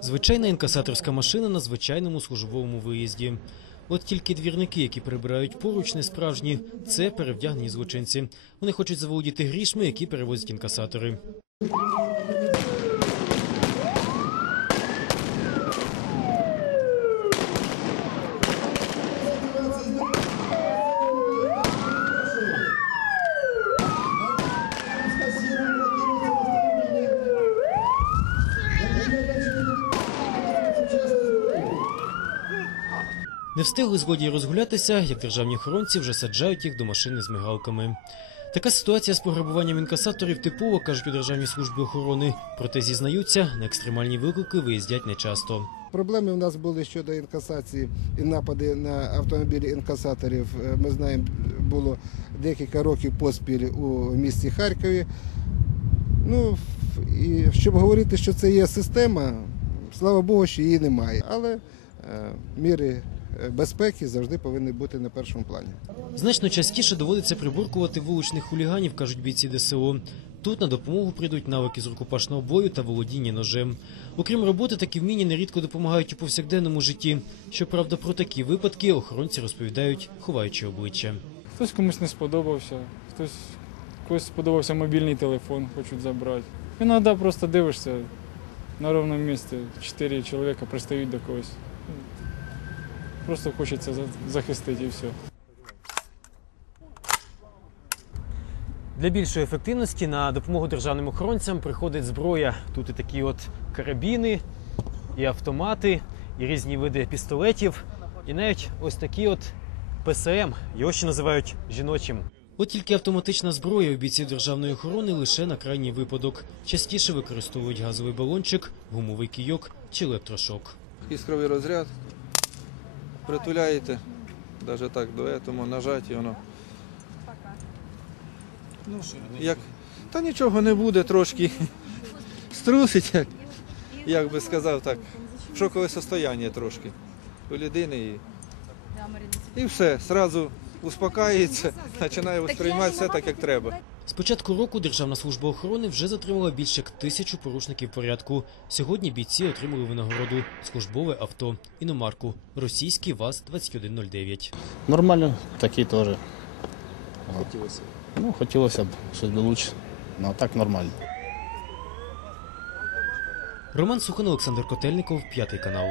Звичайна інкасаторська машина на звичайному службовому виїзді. От тільки двірники, які прибирають поруч, не справжні. Це перевдягнені злочинці. Вони хочуть заволодіти грішми, які перевозять інкасатори. Не встигли злодії розгулятися, як державні охоронці вже саджають їх до машини з мигалками. Така ситуація з пограбуванням інкасаторів типова, кажуть у Державній службі охорони. Проте зізнаються, на екстремальні виклики виїздять нечасто. Проблеми у нас були щодо інкасації і напади на автомобілі інкасаторів. Е, Ми знаємо, було декілька років поспіль у місті Харкові. Ну і щоб говорити, що це є система, слава Богу, що її немає. Але е, міри безпеки завжди повинні бути на першому плані. Значно частіше доводиться приборкувати вуличних хуліганів, кажуть бійці ДСО. Тут на допомогу прийдуть навики з рукопашного бою та володіння ножем. Окрім роботи, такі вміння нерідко допомагають у повсякденному житті. Щоправда, про такі випадки охоронці розповідають, ховаючи обличчя. Хтось комусь не сподобався, хтось комусь сподобався мобільний телефон, хочуть забрати. Іноді просто дивишся на ровному місці. Чотири чоловіка пристають до когось. Просто хочеться за- захистити і все. Для більшої ефективності на допомогу державним охоронцям приходить зброя. Тут і такі от карабіни, і автомати, і різні види пістолетів, і навіть ось такі от ПСМ. Його ще називають жіночим. От тільки автоматична зброя у бійців державної охорони лише на крайній випадок. Частіше використовують газовий балончик, гумовий кійок чи електрошок. іскровий розряд, притуляєте, навіть так до цього і воно. Ну, як, та нічого не буде, трошки струсить, як, як би сказав так, шокове состояння трошки у людини і, і все, сразу успокається, починає сприймати все так, як треба. З початку року Державна служба охорони вже затримала більше як тисячу порушників порядку. Сьогодні бійці отримали винагороду службове авто іномарку російський ВАЗ-2109. Нормально, такий теж. Хотілося. Ну, хотілося б щось би лучше. Ну, а так нормально. Роман Сухан, Олександр Котельников, п'ятий канал.